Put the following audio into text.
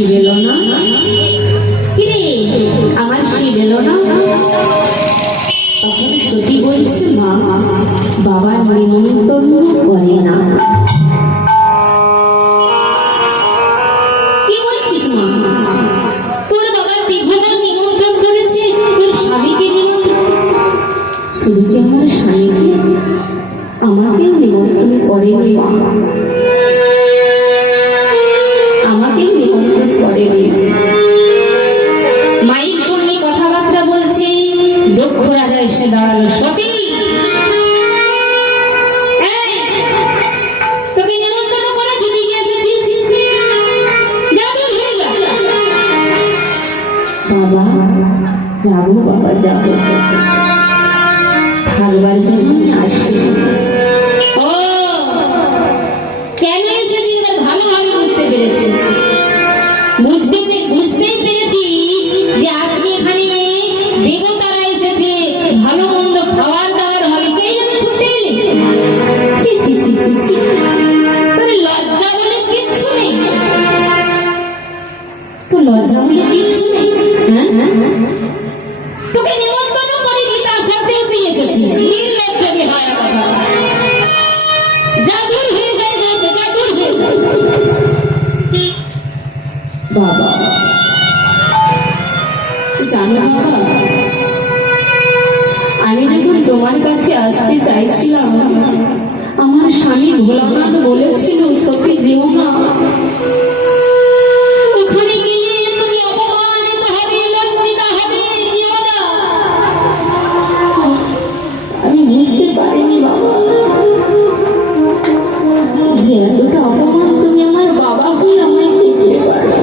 শিব এলো না? কিরে আমার শিব এলো না? তখন সতী বলছে, মা বাবার নিমন্ত্রণ করে না। কি বলছিস মা? তোর বাবা দীর্ঘবার নিমন্ত্রণ করেছে, তোর স্বামীকে নিমন্ত্রণ, শুধু কি আমার স্বামীকে, আমাকেও নিমন্ত্রণ করেনি মা, আমাকেও নিমন্ত্রণ করেনি। মাইক শুনে কথাবার্তা বলছে, দক্ষ রাজা এসে দাঁড়ালো। সতী, তোকে নিমন্ত্রণ করেছি, তুই এসেছিস? বাবা যাবো, বাবা যাবো, থাকবার জন্য আসি। ও কেন এসেছিস ভালোভাবে বুঝতে পেরেছিস, বুঝতেই পেরেছিস যে আজকে এখানে দেবতারা এসেছে, ভালো মন্দ খাবার দাবার হবে, সেই জন্য ছুটে এলি? ছি ছি ছি ছি ছি, তোর লজ্জা বলে কিচ্ছু নেই, তোর লজ্জা বলে কিচ্ছু নেই। তোকে নিমন্ত্রণ করিনি, তার সত্ত্বেও তুই এসেছিস, নির্লজ্জা বেহায়া কথা। জাদুর হয়ে যায়, জাদুর হয়ে যায়। বাবা জানো বাবা, আমি যখন তোমার কাছে আসতে চাইছিলাম, আমার স্বামী ভোলানাথ বলেছিল, সত্যি যেও না, ওখানে গিয়ে তুমি অপমানিত হবে, লজ্জিত হবে, যেও না। আমি বুঝতে পারিনি বাবা যে এতটা অপমান তুমি আমার বাবা হয়ে আমায় দিতে পারো।